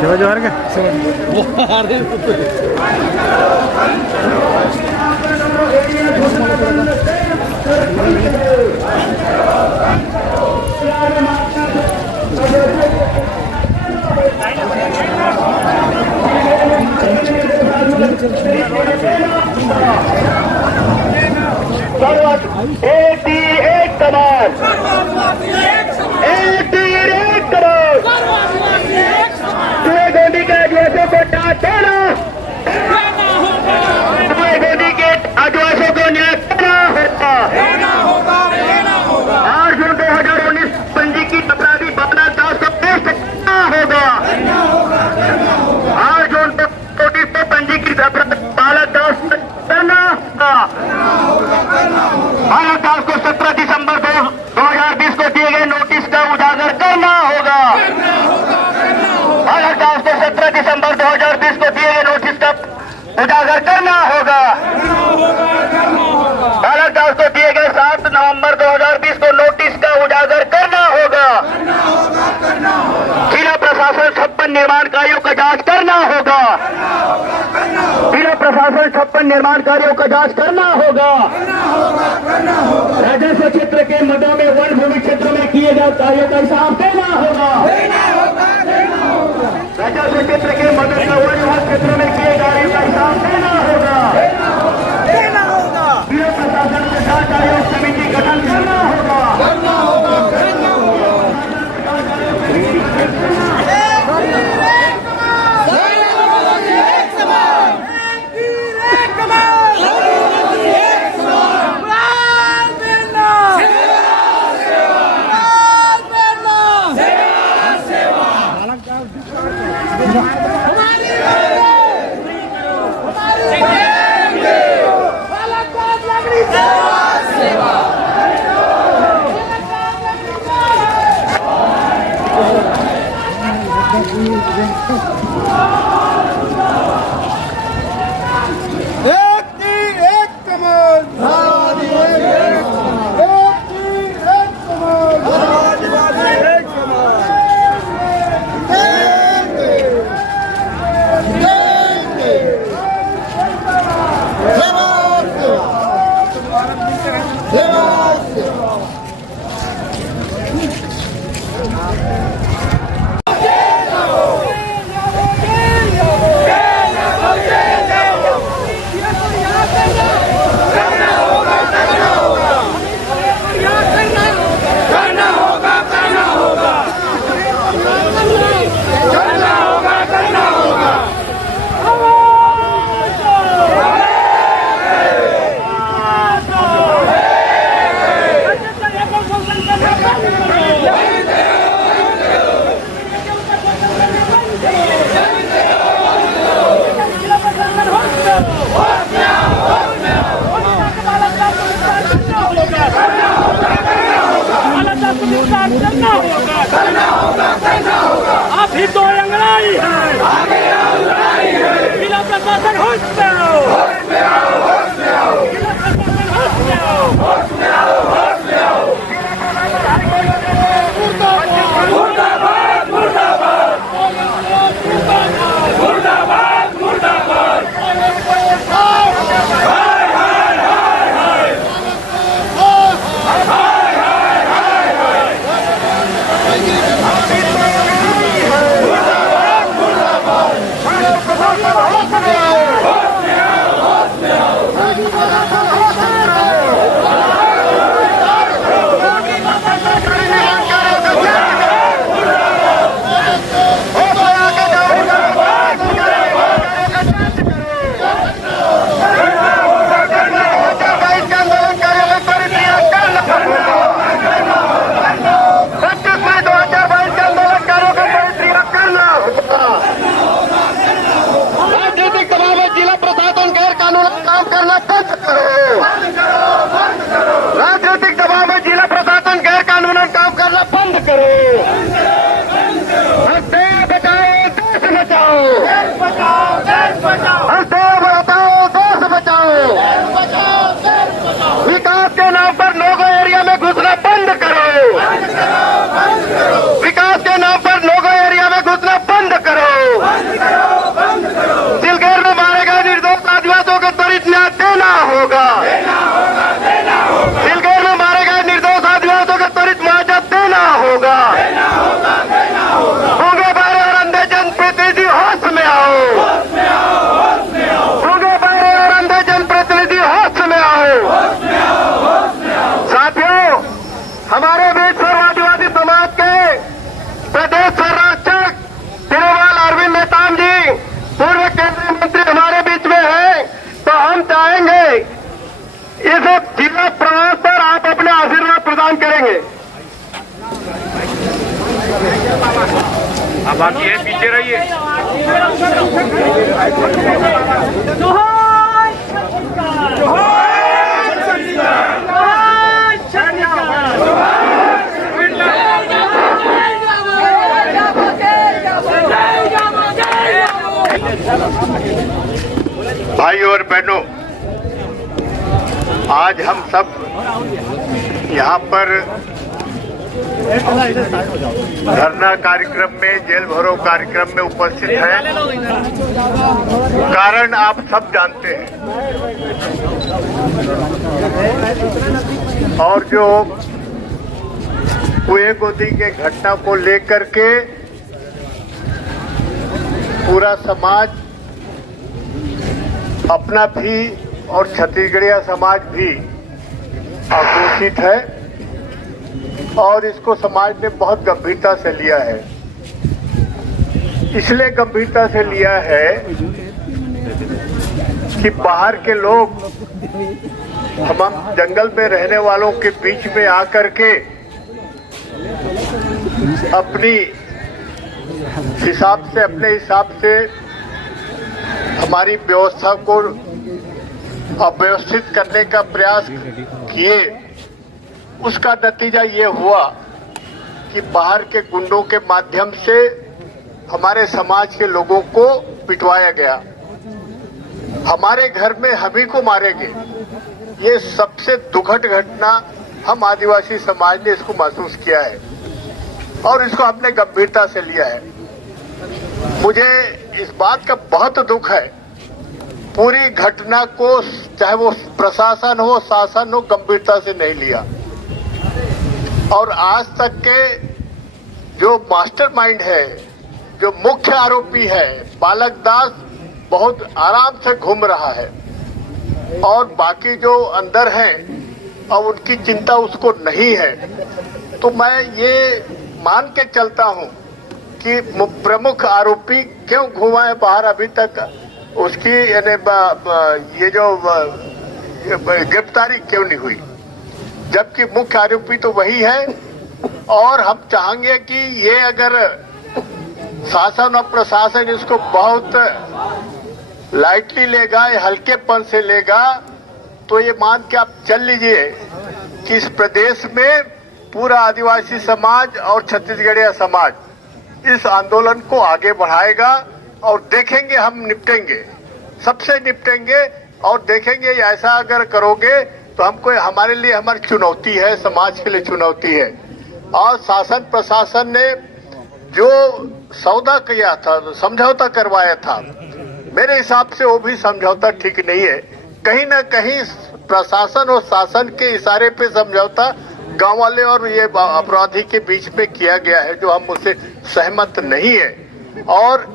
शिवाजी बाहेर का एक कमाल गोदी के आदिवासियों को न्याय देना गोदी के आदिवासियों को न्याय देना होगा 8 जून 2019 पंजी की अपराधी बाला दास को पेश करना होगा 8 जून 2019 को पंजी की अपराधी बाला दास करना होगा बाला दास को 17 दिसंबर 2020 को दिए गए नोटिस का उजागर करना होगा बाला दास को 17 दिसंबर 2020 को दिए गए नोटिस का उजागर करना होगा बाला दास को दिए गए 7 नवंबर 2020 को नोटिस का उजागर करना होगा जिला प्रशासन 56 निर्माण कार्यों का जांच करना होगा जिला प्रशासन 56 निर्माण कार्यों का जांच करना होगा राजस्व क्षेत्र के मदों में वन भूमि क्षेत्र में किए गए कार्यों का हिसाब देना होगा राजस्व क्षेत्र के मदों में वन क्षेत्र में किए कार्यों का हिसाब देना होगा जिला प्रशासन के जांच आयोग समिति गठन करना होगा आप ही तो अंगड़ाई है जिला प्रशासन होश में आओ जिला प्रशासन होश में आओ मुर्दाबाद मुर्दाबाद मुर्दाबाद मुर्दाबाद मुर्दाबाद अब बाकी है, पीछे रहिए। भाइयों और बहनों, आज हम सब यहाँ पर धरना कार्यक्रम में, जेल भरो कार्यक्रम में उपस्थित हैं। कारण आप सब जानते हैं, और जो कुएं गोदी के घटना को लेकर के पूरा समाज अपना भी और छत्तीसगढ़िया समाज भी आक्रोशित है और इसको समाज ने बहुत गंभीरता से लिया है। इसलिए गंभीरता से लिया है कि बाहर के लोग हम जंगल में रहने वालों के बीच में आकर के अपने हिसाब से हमारी व्यवस्था को अव्यवस्थित करने का प्रयास किए। उसका नतीजा ये हुआ कि बाहर के गुंडों के माध्यम से हमारे समाज के लोगों को पिटवाया गया। हमारे घर में हम ही को मारेंगे, ये सबसे दुखद घटना हम आदिवासी समाज ने इसको महसूस किया है और इसको हमने गंभीरता से लिया है। मुझे इस बात का बहुत दुख है, पूरी घटना को चाहे वो प्रशासन हो शासन हो गंभीरता से नहीं लिया और आज तक के जो मास्टरमाइंड है, जो मुख्य आरोपी है बालक दास, बहुत आराम से घूम रहा है और बाकी जो अंदर हैं और उनकी चिंता उसको नहीं है। तो मैं ये मान के चलता हूं कि प्रमुख आरोपी क्यों घुमा है बाहर अभी तक, उसकी यानी ये जो गिरफ्तारी क्यों नहीं हुई, जबकि मुख्य आरोपी तो वही है। और हम चाहेंगे कि ये अगर शासन और प्रशासन इसको बहुत लाइटली लेगा, हल्केपन से लेगा, तो ये मान के आप चल लीजिए कि इस प्रदेश में पूरा आदिवासी समाज और छत्तीसगढ़िया समाज इस आंदोलन को आगे बढ़ाएगा और देखेंगे हम निपटेंगे, सबसे निपटेंगे और देखेंगे। ऐसा अगर करोगे तो हमको, हमारे लिए हमारी चुनौती है, समाज के लिए चुनौती है। और शासन प्रशासन ने जो सौदा किया था, समझौता करवाया था, मेरे हिसाब से वो भी समझौता ठीक नहीं है। कहीं ना कहीं प्रशासन और शासन के इशारे पे समझौता गांव वाले और ये अपराधी के बीच में किया गया है, जो हम उससे सहमत नहीं है। और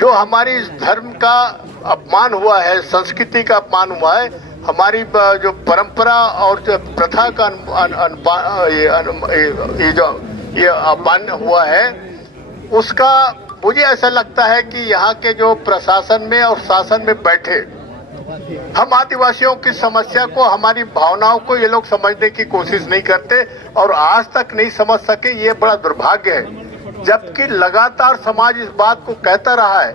जो हमारी इस धर्म का अपमान हुआ है, संस्कृति का अपमान हुआ है, हमारी जो परंपरा और जो प्रथा का ये अपमान हुआ है, उसका मुझे ऐसा लगता है कि यहाँ के जो प्रशासन में और शासन में बैठे, हम आदिवासियों की समस्या को, हमारी भावनाओं को ये लोग समझने की कोशिश नहीं करते और आज तक नहीं समझ सके। ये बड़ा दुर्भाग्य है, जबकि लगातार समाज इस बात को कहता रहा है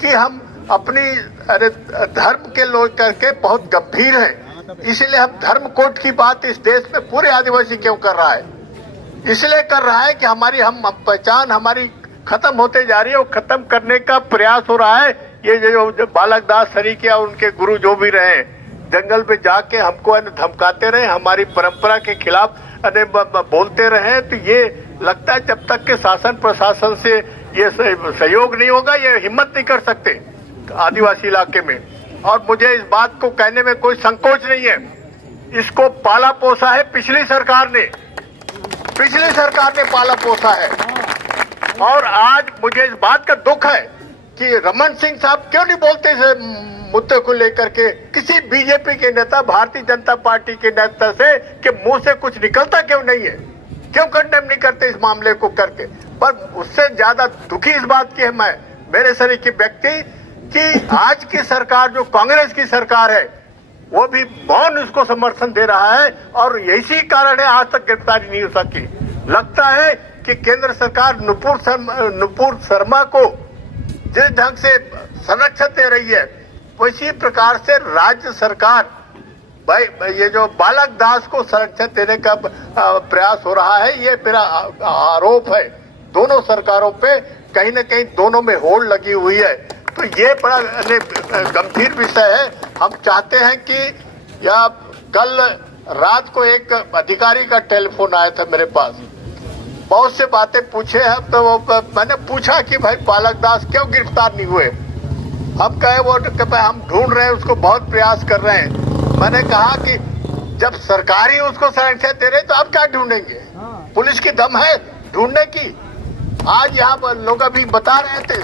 कि हम अपनी धर्म के लोग करके बहुत गंभीर हैं। इसलिए हम धर्म कोड की बात इस देश में पूरे आदिवासी क्यों कर रहा है? इसलिए कर रहा है कि हमारी हम पहचान हमारी खत्म होते जा रही है और खत्म करने का प्रयास हो रहा है। ये जो बालक दास सरीखे और उनके गुरु जो भी रहे, जंगल पे जाके हमको धमकाते रहे, हमारी परंपरा के खिलाफ बोलते रहे, तो ये लगता है जब तक के शासन प्रशासन से ये सहयोग नहीं होगा, ये हिम्मत नहीं कर सकते आदिवासी इलाके में। और मुझे इस बात को कहने में कोई संकोच नहीं है, इसको पाला पोसा है पिछली सरकार ने पाला पोसा है। और आज मुझे इस बात का दुख है कि रमन सिंह साहब क्यों नहीं बोलते इस मुद्दे को लेकर के, किसी बीजेपी के नेता, भारतीय जनता पार्टी के नेता से कि मुंह से कुछ निकलता क्यों नहीं है, क्यों कंडेम नहीं करते इस मामले को करके। पर उससे ज्यादा दुखी इस बात की है मैं, मेरे सरी की व्यक्ति, कि आज की सरकार जो कांग्रेस की सरकार है वो भी मौन उसको समर्थन दे रहा है और यही कारण है आज तक गिरफ्तारी नहीं हो सकी। लगता है कि केंद्र सरकार नुपुर शर्मा को जिस ढंग से संरक्षण दे रही है, उसी प्रकार से राज्य सरकार भाई ये जो बालक दास को संरक्षण देने का प्रयास हो रहा है, ये मेरा आरोप है। दोनों सरकारों पे कहीं न कहीं दोनों में होड़ लगी हुई है। तो ये बड़ा गंभीर विषय है। हम चाहते हैं कि या कल रात को एक अधिकारी का टेलीफोन आया था मेरे पास, बहुत से बातें पूछे हैं। तो मैंने पूछा कि भाई बालक दास क्यों गिरफ्तार नहीं हुए। हम कहे वो हम ढूंढ रहे हैं, उसको बहुत प्रयास कर रहे हैं। मैंने कहा कि जब सरकार ही उसको संरक्षण दे रहे तो आप क्या ढूंढेंगे? पुलिस की दम है ढूंढने की? आज यहाँ पर लोग अभी बता रहे थे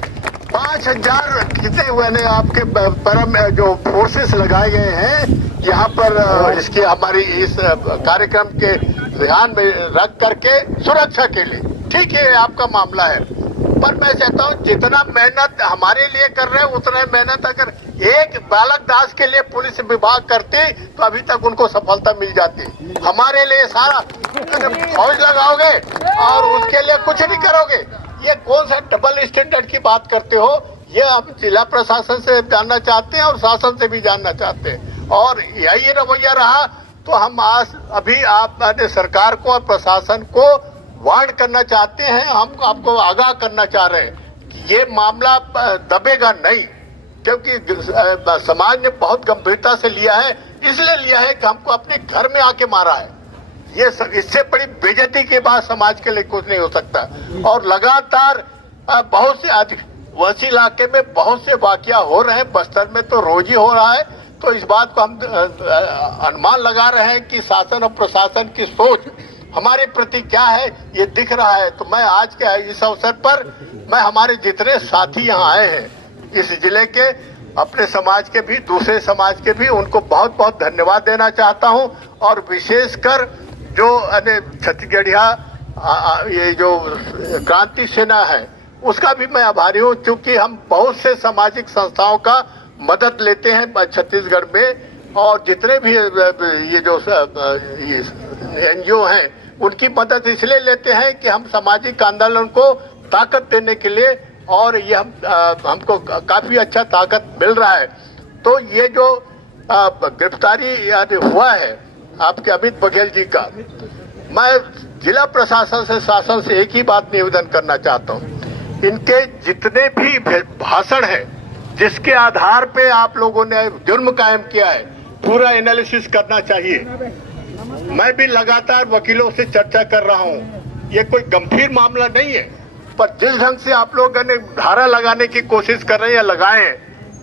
5000 कितने हुए ने आपके परम जो फोर्सेस लगाए गए हैं यहाँ पर इसके हमारी इस कार्यक्रम के ध्यान में रख करके सुरक्षा के लिए। ठीक है, आपका मामला है, पर मैं चाहता हूँ जितना मेहनत हमारे लिए कर रहे हैं उतना मेहनत अगर एक बालक दास के लिए पुलिस विभाग करते तो अभी तक उनको सफलता मिल जाती। हमारे लिए सारा फौज लगाओगे और उसके लिए कुछ नहीं करोगे, ये कौन सा डबल स्टैंडर्ड की बात करते हो? ये हम जिला प्रशासन से जानना चाहते हैं और शासन से भी जानना चाहते हैं। और यही रवैया रहा तो हम आज अभी आपने सरकार को और प्रशासन को वार्न करना चाहते हैं, हम आपको आगाह करना चाह रहे हैं कि ये मामला दबेगा नहीं, क्योंकि समाज ने बहुत गंभीरता से लिया है। इसलिए लिया है कि हमको अपने घर में आके मारा है। ये इससे बड़ी बेइज्जती के बाद समाज के लिए कुछ नहीं हो सकता। और लगातार बहुत से वसी इलाके में बहुत से वाकया हो रहे हैं, बस्तर में तो रोज ही हो रहा है। तो इस बात को हम अनुमान लगा रहे हैं कि शासन और प्रशासन की सोच हमारे प्रति क्या है, ये दिख रहा है। तो मैं आज के इस अवसर पर मैं हमारे जितने साथी यहाँ आए हैं इस जिले के, अपने समाज के भी दूसरे समाज के भी, उनको बहुत बहुत धन्यवाद देना चाहता हूँ। और विशेषकर जो छत्तीसगढ़िया ये जो क्रांति सेना है उसका भी मैं आभारी हूँ, क्योंकि हम बहुत से सामाजिक संस्थाओं का मदद लेते हैं छत्तीसगढ़ में। और जितने भी ये जो NGO हैं उनकी मदद इसलिए लेते हैं कि हम सामाजिक आंदोलन को ताकत देने के लिए, और ये हमको काफी अच्छा ताकत मिल रहा है। तो ये जो गिरफ्तारी हुआ है आपके अमित बघेल जी का, मैं जिला प्रशासन से शासन से एक ही बात निवेदन करना चाहता हूँ, इनके जितने भी भाषण है जिसके आधार पे आप लोगों ने जुर्म कायम किया है, पूरा एनालिसिस करना चाहिए। मैं भी लगातार वकीलों से चर्चा कर रहा हूँ, ये कोई गंभीर मामला नहीं है, पर जिस ढंग से आप लोगों ने धारा लगाने की कोशिश कर रहे हैं या लगाए हैं,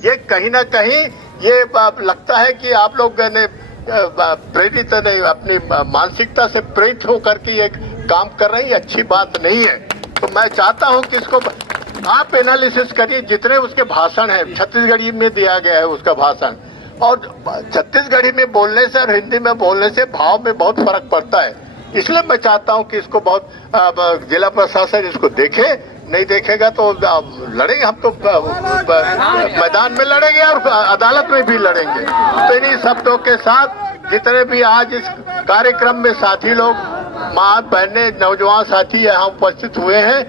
ये कहीं ना कहीं ये लगता है कि आप लोग ने प्रेरित नहीं, अपनी मानसिकता से प्रेरित होकर के ये काम कर रहे हैं, ये अच्छी बात नहीं है। तो मैं चाहता हूं कि इसको आप एनालिसिस करिए। जितने उसके भाषण है छत्तीसगढ़ी में दिया गया है उसका भाषण, और छत्तीसगढ़ी में बोलने से और हिंदी में बोलने से भाव में बहुत फर्क पड़ता है। इसलिए मैं चाहता हूं कि इसको बहुत जिला प्रशासन इसको देखे, नहीं देखेगा तो लड़ेंगे हम, तो मैदान में लड़ेंगे और अदालत में भी लड़ेंगे। तो इन्हीं शब्दों के साथ जितने भी आज इस कार्यक्रम में साथी लोग, माँ बहने, नौजवान साथी यहाँ उपस्थित हुए हैं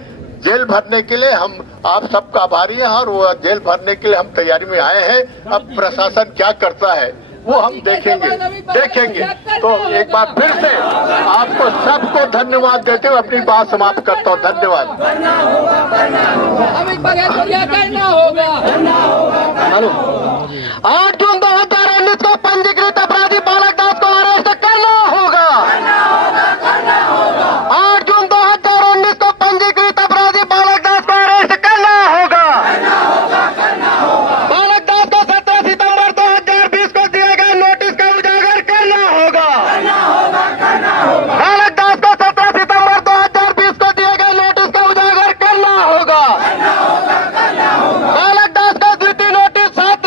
जेल भरने के लिए, हम आप सबका आभारी हैं। और वो जेल भरने के लिए हम तैयारी में आए हैं। अब प्रशासन क्या करता है वो हम देखेंगे। तो एक बार फिर से आपको सबको धन्यवाद देते हुए अपनी बात समाप्त करता हूँ। धन्यवाद। आज जून 2019 को पंजीकृत अपराधी बालक दास को अरेस्ट करना होगा। 8 जून 2019 को पंजीकृत अपराधी बालक दास को अरेस्ट करना होगा। बालक दास को 17 सितंबर 2020 को दिए गए नोटिस का उजागर करना होगा। बालक दास को 17 सितंबर 2020 को दिए गए नोटिस का उजागर करना होगा। बालक दास का द्वितीय नोटिस 7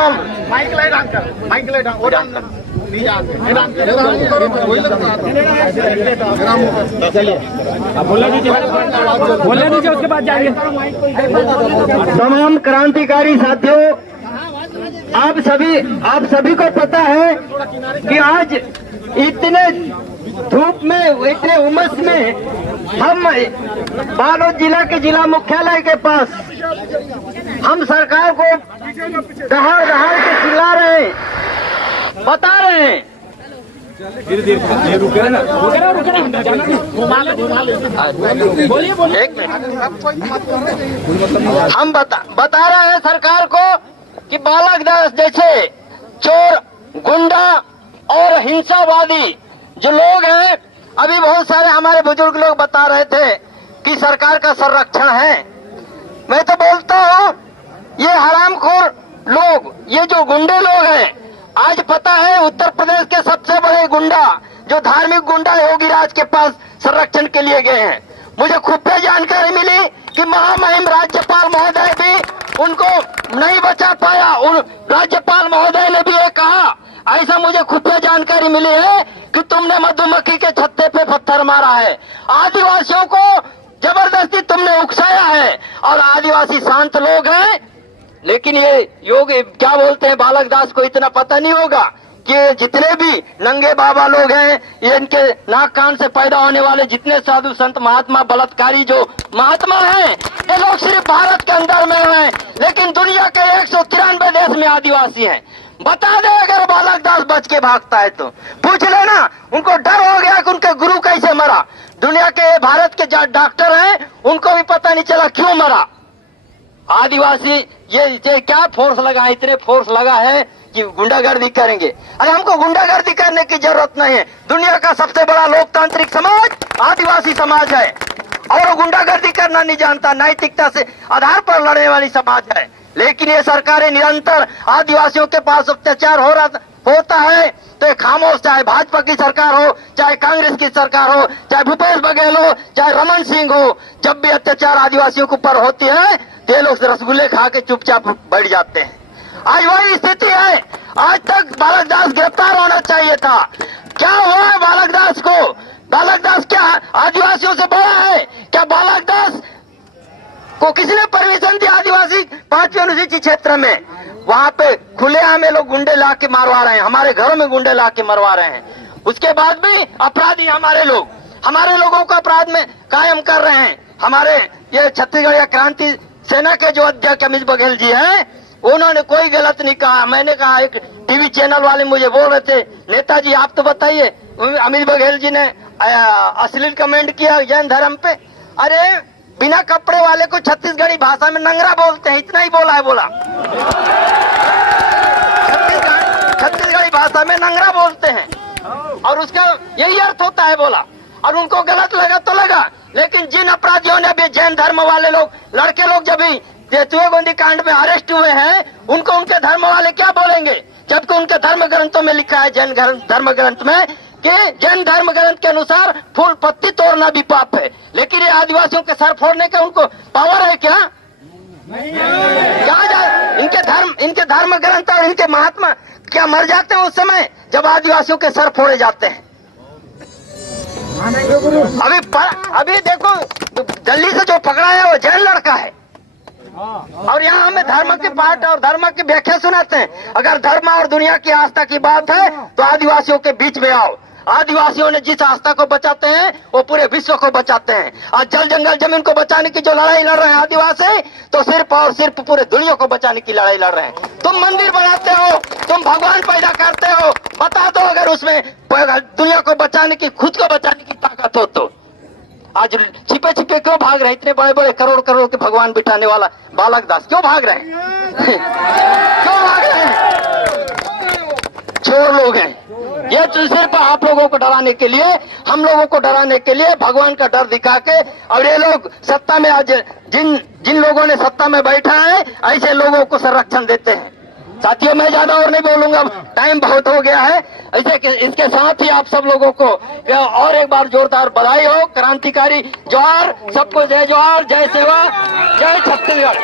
तमाम बोलने दीजिए उसके बाद जाएंगे। तमाम क्रांतिकारी साथियों, आप सभी को पता है कि आज इतने धूप में, इतने उमस में हम बालोद जिला के जिला मुख्यालय के पास हम सरकार को दहाड़ दहाड़ के चिल्ला रहे हैं, बता रहे हैं। एक मिनट, हम बता रहे हैं सरकार को कि बालक दास जैसे चोर, गुंडा और हिंसावादी जो लोग हैं, अभी बहुत सारे हमारे बुजुर्ग लोग बता रहे थे कि सरकार का संरक्षण है। मैं तो बोलता हूँ ये हरामखोर लोग, ये जो गुंडे लोग हैं, आज पता है उत्तर प्रदेश के सबसे बड़े गुंडा जो धार्मिक गुंडा योगी राज के पास संरक्षण के लिए गए हैं। मुझे खुफिया जानकारी मिली कि महामहिम राज्यपाल महोदय भी उनको नहीं बचा पाया। उन राज्यपाल महोदय ने भी ये कहा, ऐसा मुझे खुफिया जानकारी मिली है कि तुमने मधुमक्खी के छत्ते पे पत्थर मारा है, आदिवासियों को जबरदस्ती तुमने उकसाया है, और आदिवासी शांत लोग हैं। लेकिन ये योग क्या बोलते हैं, बालक दास को इतना पता नहीं होगा कि जितने भी नंगे बाबा लोग हैं, ये इनके नाक कान से पैदा होने वाले जितने साधु संत महात्मा बलात्कारी जो महात्मा हैं, ये लोग सिर्फ भारत के अंदर में हैं, लेकिन दुनिया के 193 देश में आदिवासी हैं। बता दे अगर बालक दास बच के भागता है तो पूछ लेना, उनको डर हो गया कि उनका गुरु कैसे मरा। दुनिया के भारत के जो डॉक्टर हैं उनको भी पता नहीं चला क्यों मरा। आदिवासी ये क्या फोर्स लगा है, इतने फोर्स लगा है कि गुंडागर्दी करेंगे। अरे हमको गुंडागर्दी करने की जरूरत नहीं है। दुनिया का सबसे बड़ा लोकतांत्रिक समाज आदिवासी समाज है, और वो गुंडागर्दी करना नहीं जानता, नैतिकता से आधार पर लड़ने वाली समाज है। लेकिन ये सरकारें निरंतर आदिवासियों के पास अत्याचार होता है तो ये खामोश, चाहे भाजपा की सरकार हो, चाहे कांग्रेस की सरकार हो, चाहे भूपेश बघेल हो, चाहे रमन सिंह हो, जब भी अत्याचार आदिवासियों के ऊपर होती है तो ये लोग रसगुल्ले खा के चुपचाप बैठ जाते हैं। आज वही स्थिति है। आज तक बालक दास गिरफ्तार होना चाहिए था। क्या हुआ है बालक दास को? बालक दास क्या आदिवासियों से बड़ा है? क्या बालक दास को किसने परमिशन दी आदिवासी 5वीं अनुसूचित क्षेत्र में? वहाँ पे खुलेआम लोग गुंडे ला के मारवा रहे हैं, हमारे घरों में गुंडे ला के मरवा रहे हैं। उसके बाद भी अपराधी हमारे लोगों को अपराध में कायम कर रहे हैं। हमारे ये छत्तीसगढ़ क्रांति सेना के जो अध्यक्ष अमित बघेल जी हैं, उन्होंने कोई गलत नहीं कहा। मैंने कहा, एक टीवी चैनल वाले मुझे बोल रहे थे, नेताजी आप तो बताइए, अमित बघेल जी ने अश्लील कमेंट किया जैन धर्म पे। अरे बिना कपड़े वाले को छत्तीसगढ़ी भाषा में नंगरा बोलते हैं, इतना ही बोला है। बोला छत्तीसगढ़ी भाषा में नंगरा बोलते हैं, और उसका यही अर्थ होता है। बोला, और उनको गलत लगा तो लगा, लेकिन जिन अपराधियों ने भी जैन धर्म वाले लोग, लड़के लोग जब भी गोंदी कांड में अरेस्ट हुए हैं, उनको उनके धर्म वाले क्या बोलेंगे? जबकि उनके धर्म ग्रंथों में लिखा है, जैन धर्म ग्रंथ में, कि जैन धर्म ग्रंथ के अनुसार फूल पत्ती तोड़ना भी पाप है। लेकिन ये आदिवासियों के सर फोड़ने का उनको पावर है क्या? इनके धर्म ग्रंथ और इनके महात्मा क्या मर जाते हैं उस समय जब आदिवासियों के सर फोड़े जाते हैं? अभी देखो, दिल्ली से जो पकड़ा है वो जैन लड़का है, और यहाँ हमें धर्म के पाठ और धर्म की व्याख्या सुनाते हैं। अगर धर्म और दुनिया की आस्था की बात है तो आदिवासियों के बीच में आओ। आदिवासियों ने जिस आस्था को बचाते हैं वो पूरे विश्व को बचाते हैं। आज जल जंगल जमीन को बचाने की जो लड़ाई लड़ रहे हैं आदिवासी, तो सिर्फ और सिर्फ पूरे दुनिया को बचाने की लड़ाई लड़ रहे हैं। तुम मंदिर बनाते हो, तुम भगवान पैदा करते हो, बता दो अगर उसमें दुनिया को बचाने की, खुद को बचाने की ताकत हो तो। आज छिपे छिपे क्यों भाग रहे हैं? इतने बड़े बड़े करोड़ करोड़ के भगवान बिठाने वाला बालक दास क्यों भाग रहे हैं? क्यों भाग रहे हैं? चोर लोग हैं ये। तो सिर्फ आप लोगों को डराने के लिए, हम लोगों को डराने के लिए भगवान का डर दिखा के, और ये लोग सत्ता में, आज जिन लोगों ने सत्ता में बैठा है, ऐसे लोगों को संरक्षण देते हैं। साथियों, मैं ज्यादा और नहीं बोलूंगा, टाइम बहुत हो गया है। इसके साथ ही आप सब लोगों को और एक बार जोरदार बधाई हो। क्रांतिकारी जोहार, सबको जय जोहार, जय सेवा, जय छत्तीसगढ़।